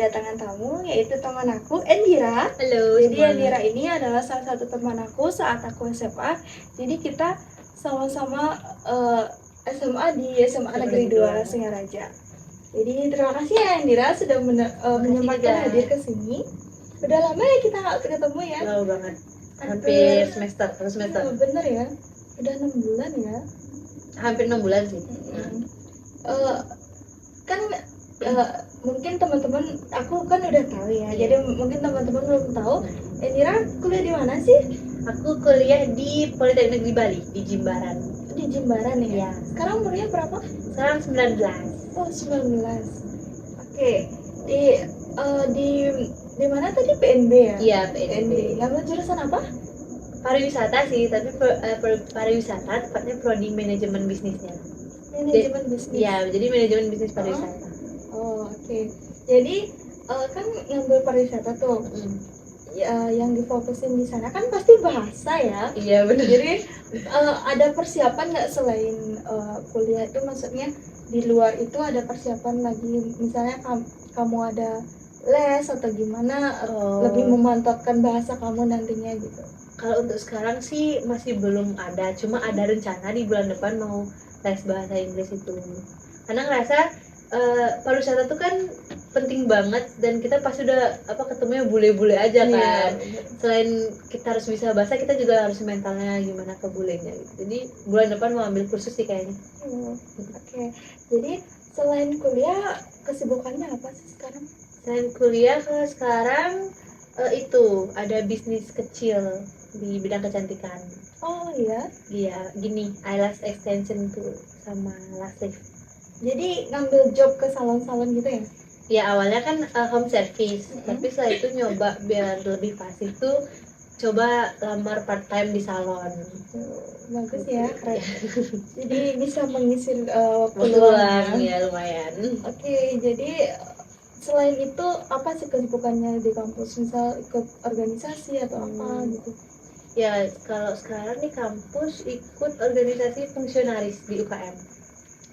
kedatangan tamu, yaitu teman aku, Endira. Halo Jadi semua. Endira ini adalah salah satu teman aku saat aku SMA. Jadi kita sama-sama SMA di SMA Negeri 2 Singaraja. Jadi terima kasih ya Endira sudah menyempatkan juga. hadir ke sini. Udah lama ya kita nggak ketemu ya? Lama banget. Hampir semester. Bener ya, udah 6 bulan ya. Hampir 6 bulan sih. Kan mungkin teman-teman aku kan udah tahu ya. Jadi mungkin teman-teman belum tahu. Endira kuliah di mana sih? Aku kuliah di Politeknik di Bali, di Jimbaran. Di Jimbaran ya? Iya. Sekarang umurnya berapa? Sekarang 19. Oh, 19. Oke. Di mana tadi, PNB ya? Iya, PNB. Ngambil jurusan apa? Pariwisata sih, tapi pariwisata tepatnya prodi manajemen bisnisnya. Manajemen bisnis. Iya, jadi manajemen bisnis pariwisata. Oh, oke. Jadi kan ngambil pariwisata tuh. Yang difokusin di sana kan pasti bahasa ya. Iya, benar. Jadi ada persiapan nggak selain kuliah itu, maksudnya di luar itu ada persiapan lagi, misalnya kamu ada les atau gimana, lebih memantapkan bahasa kamu nantinya gitu. Kalau untuk sekarang sih masih belum ada, cuma ada rencana di bulan depan mau les bahasa Inggris itu. Karena ngerasa pariwisata tuh kan penting banget, dan kita pasti udah ketemunya bule-bule aja kan. Selain kita harus bisa bahasa, kita juga harus mentalnya gimana ke bulenya gitu. Jadi bulan depan mau ambil kursus sih kayaknya. Oke. Jadi selain kuliah kesibukannya apa sih sekarang? Selain kuliah kalau sekarang itu ada bisnis kecil di bidang kecantikan. Oh iya? Iya, gini, eyelash extension tuh sama lash lift. Jadi ngambil job ke salon-salon gitu ya? Ya awalnya kan home service, tapi setelah itu nyoba biar lebih fasih tuh coba lamar part time di salon. Bagus ya, keren. Jadi bisa mengisi peluang ya lumayan. Oke, jadi selain itu apa sih kesibukannya di kampus? Misal ikut organisasi atau apa gitu? Ya kalau sekarang di kampus ikut organisasi fungsionaris di UKM.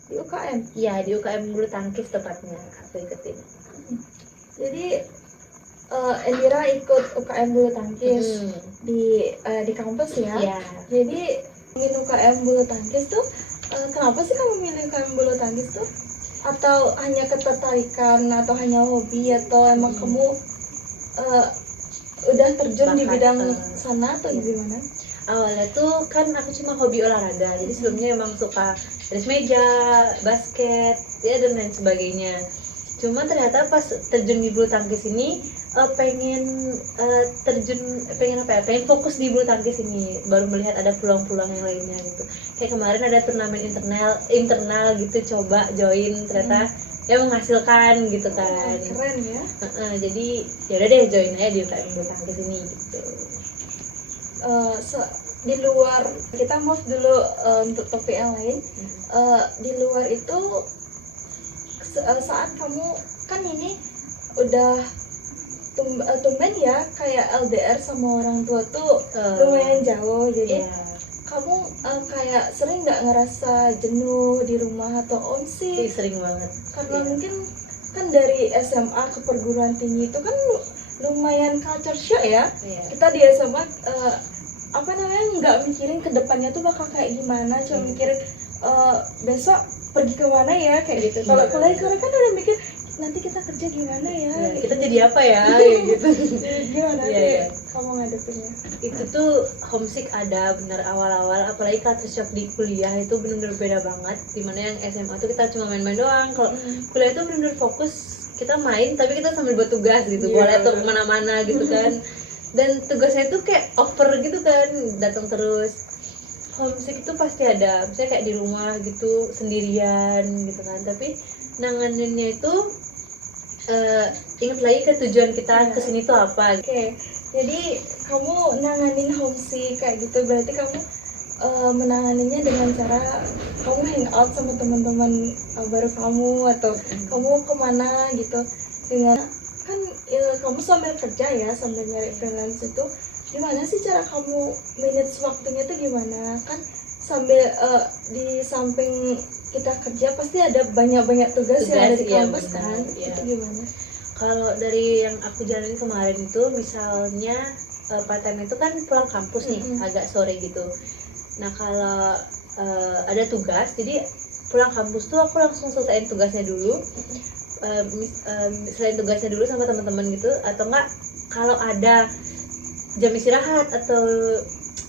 Di UKM? Iya, di UKM bulu tangkis tepatnya aku ikutin. Jadi Endira ikut UKM bulu tangkis di kampus ya? Iya. Jadi ingin UKM bulu tangkis tuh kenapa sih kamu milih UKM bulu tangkis tuh? Atau hanya ketertarikan atau hanya hobi, atau emang kamu udah terjun di bidang sana atau gimana? Awalnya tuh kan aku cuma hobi olahraga, jadi sebelumnya emang suka tenis meja, basket, ya dan lain sebagainya. Cuma ternyata pas terjun di bulu tangkis ini pengen fokus di bulu tangkis ini, baru melihat ada peluang-peluang yang lainnya gitu. Kayak kemarin ada turnamen internal gitu, coba join, ternyata ya menghasilkan gitu kan. Keren ya. Jadi yaudah deh join aja di UKM bulu tangkis ini gitu. Di luar, kita move dulu untuk topik yang lain. Di luar itu saat kamu kan ini udah tumben ya, kayak LDR sama orang tua tuh lumayan jauh, jadi kamu kayak sering nggak ngerasa jenuh di rumah atau homesick? Sering banget, karena mungkin kan dari SMA ke perguruan tinggi itu kan lumayan culture shock ya. Kita di SMA nggak mikirin kedepannya tuh bakal kayak gimana, cuma mikirin besok pergi kemana ya kayak gitu. Kalau kuliah kan udah mikir nanti kita kerja gimana ya, kita jadi apa ya gitu. Gimana sih kamu ngadepinnya? Itu tuh homesick ada bener awal-awal, apalagi culture shock di kuliah itu bener-bener beda banget. Dimana yang SMA tuh kita cuma main-main doang, kalau kuliah itu bener-bener fokus, kita main tapi kita sambil buat tugas gitu, boleh tuh kemana-mana gitu kan. Dan tugasnya tuh kayak over gitu kan, datang terus. Homesick itu pasti ada, misalnya kayak di rumah gitu sendirian gitu kan, tapi nanganinnya itu ingat lagi ke tujuan kita kesini tuh apa. Oke, jadi kamu nanganin homesick kayak gitu, berarti kamu menanganinya dengan cara kamu hangout sama teman-teman baru kamu, atau kamu kemana gitu, dengan kan kamu sambil kerja ya, sambil nyari freelance itu gimana sih cara kamu manage waktunya tuh gimana? Kan sambil di samping kita kerja pasti ada banyak tugas yang ada di kampus kan, itu gimana? Kalau dari yang aku jalanin kemarin itu misalnya part-time itu kan pulang kampus nih agak sore gitu. Nah kalau ada tugas, jadi pulang kampus tuh aku langsung selesaiin tugasnya dulu. Selain tugasnya dulu sama teman-teman gitu, atau enggak kalau ada jam istirahat atau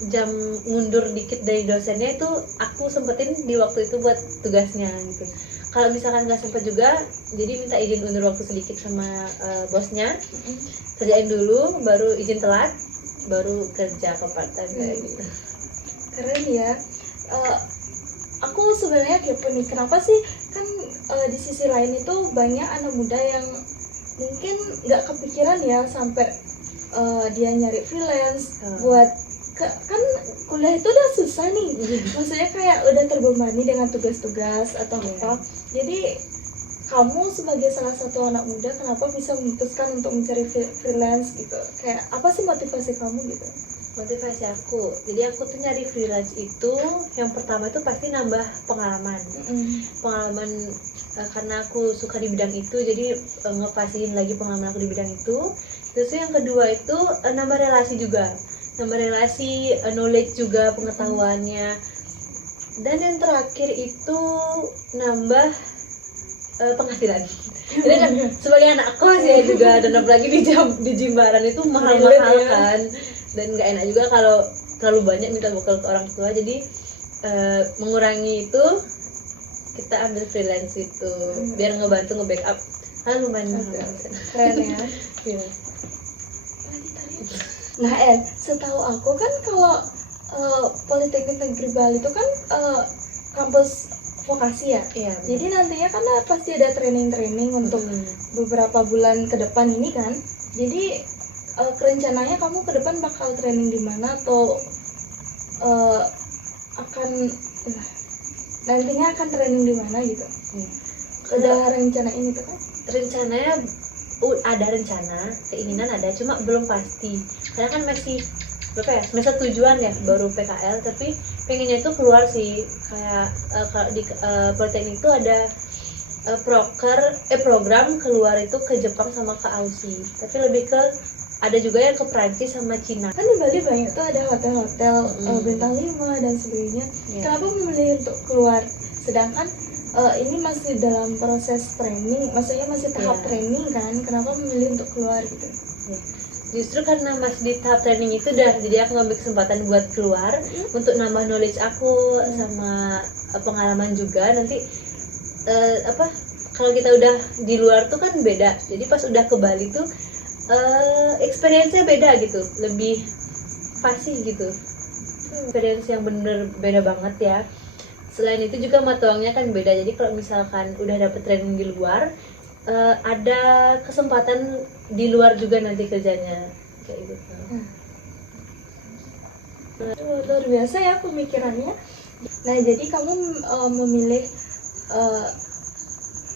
jam mundur dikit dari dosennya itu aku sempetin di waktu itu buat tugasnya gitu. Kalau misalkan nggak sempet juga, jadi minta izin undur waktu sedikit sama bosnya, kerjain dulu, baru izin telat, baru kerja ke part time kayak gitu. Keren ya. Aku sebenarnya kepo nih, kenapa sih kan di sisi lain itu banyak anak muda yang mungkin nggak kepikiran ya sampai dia nyari freelance buat kan kuliah itu udah susah nih, maksudnya kayak udah terbebani dengan tugas-tugas atau apa. Jadi kamu sebagai salah satu anak muda, kenapa bisa memutuskan untuk mencari freelance gitu? Kayak apa sih motivasi kamu gitu? Motivasi aku, jadi aku tuh nyari freelance itu yang pertama itu pasti nambah pengalaman. Karena aku suka di bidang itu, jadi ngepasihin lagi pengalaman aku di bidang itu. Terus yang kedua itu nambah relasi juga, knowledge juga, pengetahuannya. Dan yang terakhir itu nambah penghasilan. Jadi kan sebagai anak kos ya juga, dan apalagi di Jimbaran itu mahal-mahal kan, dan nggak enak juga kalau terlalu banyak minta bekal ke orang tua. Jadi mengurangi itu kita ambil freelance itu biar ngebantu nge-backup. Lumayan keren ya. Nah setahu aku kan kalau Politeknik Negeri Bali itu kan kampus vokasi ya. Iya. Jadi nantinya kan pasti ada training untuk beberapa bulan ke depan ini kan. Jadi rencananya kamu ke depan bakal training di mana, atau nantinya akan training di mana gitu? Udah rencana ini tuh kan? Rencananya ada rencana, keinginan ada, cuma belum pasti. Karena kan masih semester tujuan ya, baru PKL, tapi pengennya itu keluar sih. Kayak kalau di Politeknik itu ada program keluar itu ke Jepang sama ke Aussie, tapi lebih ke ada juga yang ke Prancis sama Cina. Kan di Bali banyak tuh ada hotel-hotel bintang 5 dan sebagainya. Kenapa memilih untuk keluar? Sedangkan ini masih dalam proses training, maksudnya masih tahap training kan? Kenapa memilih untuk keluar gitu? Justru karena masih di tahap training itu jadi aku ngambil kesempatan buat keluar untuk nambah knowledge aku sama pengalaman juga. Nanti kalau kita udah di luar tuh kan beda, jadi pas udah ke Bali tuh experience-nya beda gitu, lebih fasih gitu, experience yang bener beda banget ya. Selain itu juga mata uangnya kan beda, jadi kalau misalkan udah dapet training di luar, ada kesempatan di luar juga nanti kerjanya kayak gitu. Luar biasa ya pemikirannya. Nah jadi kamu memilih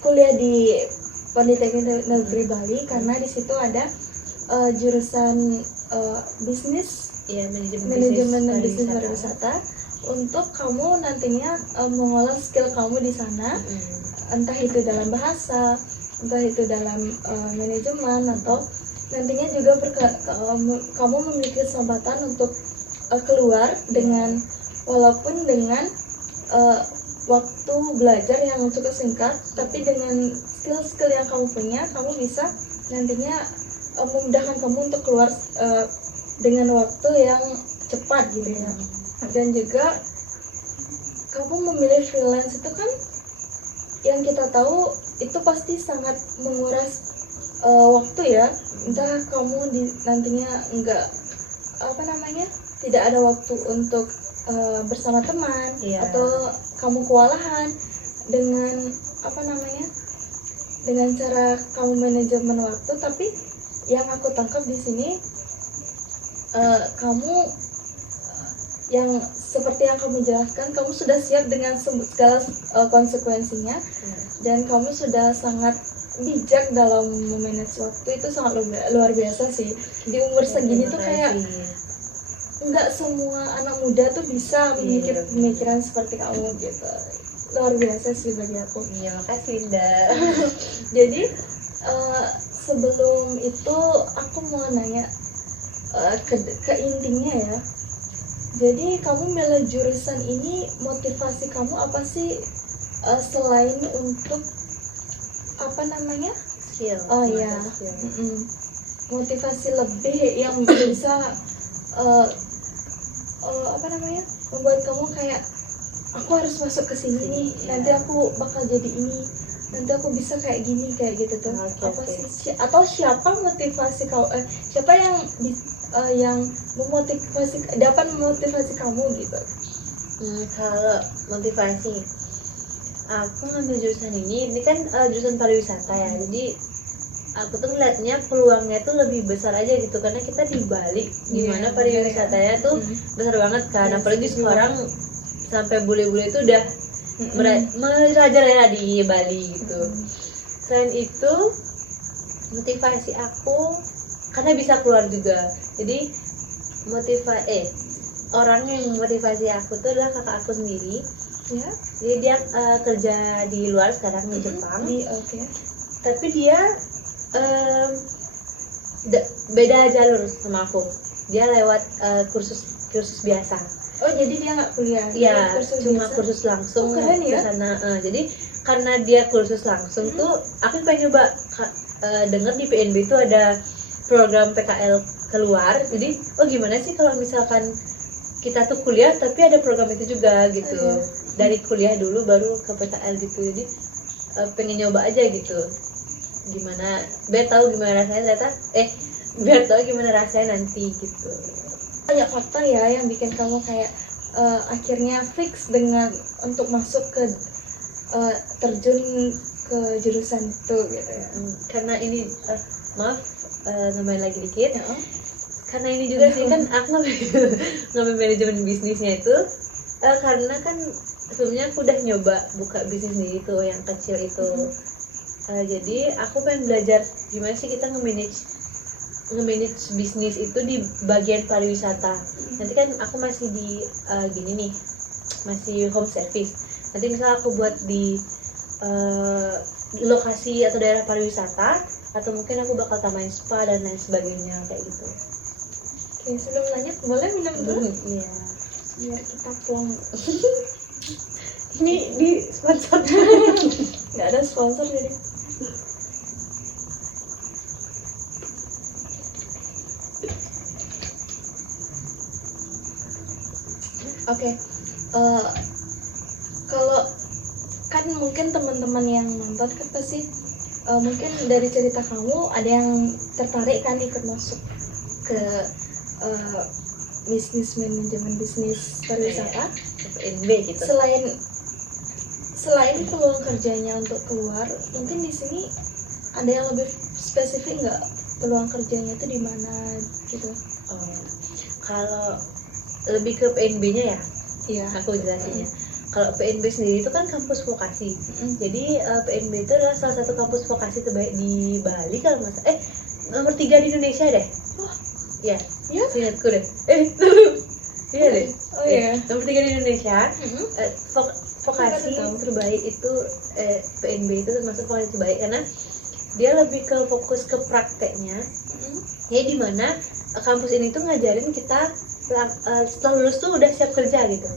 kuliah di Politeknik Negeri Bali karena di situ ada jurusan bisnis, manajemen dan bisnis pariwisata, untuk kamu nantinya mengolah skill kamu di sana, entah itu dalam bahasa, entah itu dalam manajemen, atau nantinya juga kamu memiliki kesempatan untuk keluar dengan walaupun dengan waktu belajar yang cukup singkat, tapi dengan skill-skill yang kamu punya, kamu bisa nantinya memudahkan kamu untuk keluar dengan waktu yang cepat gitu ya. Dan juga kamu memilih freelance itu kan, yang kita tahu itu pasti sangat menguras waktu ya. Entah kamu nantinya tidak ada waktu untuk bersama teman, atau kamu kewalahan dengan cara kamu manajemen waktu. Tapi yang aku tangkap di sini, kamu yang seperti yang kamu jelaskan, kamu sudah siap dengan segala konsekuensinya, dan kamu sudah sangat bijak dalam memanage waktu. Itu sangat luar biasa sih. Di umur segini tuh kayak nggak semua anak muda tuh bisa memikir pemikiran seperti kamu gitu. Luar biasa sih bagi aku. Iya, makasih Indah. Jadi sebelum itu aku mau nanya ke intinya ya. Jadi kamu milih jurusan ini, motivasi kamu apa sih, selain untuk apa namanya? Skill. Oh ya, Skill. motivasi lebih yang bisa apa namanya, membuat kamu kayak aku harus masuk ke sini nih, nanti aku bakal jadi ini, nanti aku bisa kayak gini kayak gitu tuh. Apa sih, atau siapa motivasi kau, siapa yang dapat memotivasi kamu gitu? Kalau motivasi, aku ngambil jurusan ini kan jurusan pariwisata ya, jadi aku tuh ngeliatnya peluangnya tuh lebih besar aja gitu, karena kita di Bali gimana pariwisatanya tuh besar banget kan, apalagi sekarang sampai bule-bule itu udah merajalela di Bali gitu. Selain itu motivasi aku karena bisa keluar juga, jadi orang yang motivasi aku tuh adalah kakak aku sendiri ya. Jadi dia kerja di luar sekarang di Jepang. Tapi dia beda jalur sama aku, dia lewat kursus biasa. Oh, jadi dia nggak kuliah? Iya, cuma kursus langsung keren ya? Ke sana. Jadi karena dia kursus langsung tuh, aku pengen coba denger di PNB itu ada program PKL keluar. Jadi, oh gimana sih kalau misalkan kita tuh kuliah tapi ada program itu juga gitu. Dari kuliah dulu baru ke PKL gitu. Jadi pengen nyoba aja gitu. Gimana? Biar tahu gimana rasanya ternyata. Biar tahu gimana rasanya nanti gitu. Banyak faktor ya yang bikin kamu kayak akhirnya fix dengan untuk masuk ke terjun ke jurusan itu gitu ya. Karena ini maaf nambahin lagi dikit. Karena ini juga sih kan aku ngambil manajemen bisnisnya itu karena kan sebelumnya aku udah nyoba buka bisnis sendiri itu yang kecil itu. Jadi aku pengen belajar gimana sih kita nge-manage bisnis itu di bagian pariwisata. Nanti kan aku masih di gini nih, masih home service. Nanti misal aku buat di lokasi atau daerah pariwisata, atau mungkin aku bakal tambahin spa dan lain sebagainya kayak gitu. Oke, sebelum lanjut boleh minum dulu? Iya. Biar kita plong. Ini di sponsor. Nggak ada sponsor jadi. Oke, kalau kan mungkin teman-teman yang nonton kan pasti mungkin dari cerita kamu ada yang tertarik kan ikut masuk ke manajemen bisnis pariwisata, PNB gitu. Selain peluang kerjanya untuk keluar, mungkin di sini ada yang lebih spesifik nggak, peluang kerjanya itu di mana gitu? Kalau lebih ke PNB-nya ya, iya, aku jelasinnya. Kalau PNB sendiri itu kan kampus vokasi. Jadi PNB itu adalah salah satu kampus vokasi terbaik di Bali kalau nggak salah. Nomor 3 di Indonesia deh. Ya, seingatku deh. Iya deh. Oh iya. Nomor 3 di Indonesia. Vokasi terbaik itu PNB itu termasuk vokasi terbaik karena dia lebih ke fokus ke prakteknya. Ya di mana kampus ini tuh ngajarin kita setelah lulus tuh udah siap kerja gitu.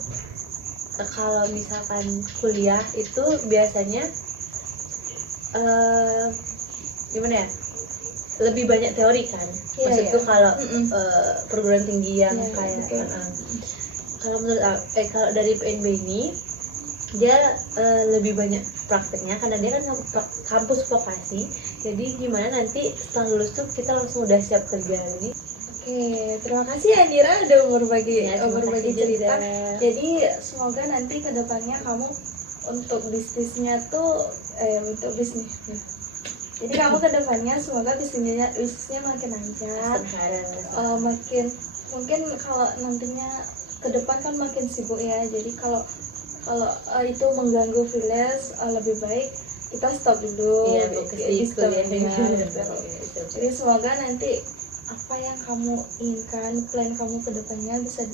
Kalau misalkan kuliah itu biasanya gimana ya, lebih banyak teori kan. Maksudku kalau perguruan tinggi yang kayak kalau menurut kalau dari PNB ini dia lebih banyak prakteknya karena dia kan kampus vokasi. Jadi gimana nanti setelah lulus tuh kita langsung udah siap kerja. Jadi Oke, terima kasih Andira udah berbagi cerita. juga. Jadi semoga nanti kedepannya kamu untuk bisnisnya tuh Jadi kamu kedepannya semoga bisnisnya makin lancar, mungkin kalau nantinya ke depan kan makin sibuk ya. Jadi kalau itu mengganggu freelance, lebih baik kita stop dulu. Jadi semoga nanti apa yang kamu inginkan, plan kamu ke depannya bisa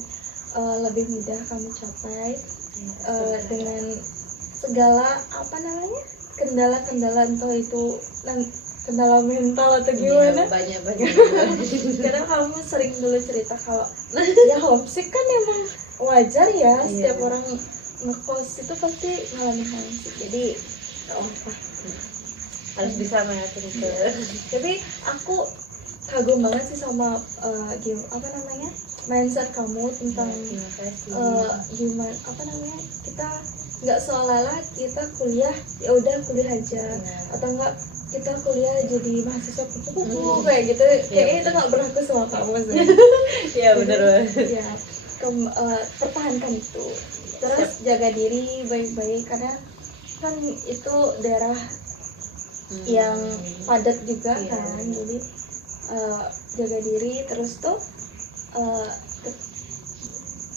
lebih mudah kamu capai dengan segala kendala-kendala entah itu kendala mental atau Iya, gimana? banyak Karena kamu sering dulu cerita kalau ya homesick kan emang wajar ya, setiap Iya. orang ngekos itu pasti ngalamin homesick. Jadi gak apa. harus bisa mengatur itu. Tapi aku kagum banget sih sama apa namanya mindset kamu tentang Terima kasih. gimana apa namanya kita nggak seolah-olah kita kuliah ya udah kuliah aja atau enggak kita kuliah jadi mahasiswa kupu-kupu kayak gitu kayaknya itu nggak berlaku sama kamu sih. Iya benar banget. Ya pertahankan itu terus jaga diri baik-baik karena kan itu daerah yang padat juga Iya. kan jadi jaga diri terus tuh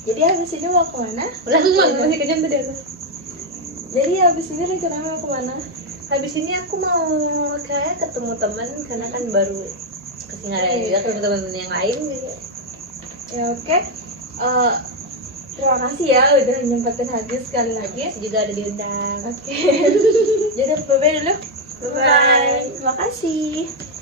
jadi habis ini mau kemana? Ulang masih kejam tadi aku. Jadi habis ini rencana mau kemana? Habis ini aku mau kayak ketemu teman karena kan baru kesinggaran juga ketemu teman-teman yang lain gitu. Ya oke. Terima kasih ya udah nyempetin hati sekali lagi. Juga ada diundang. Oke. Jadi bye-bye dulu. Bye-bye. Terima kasih.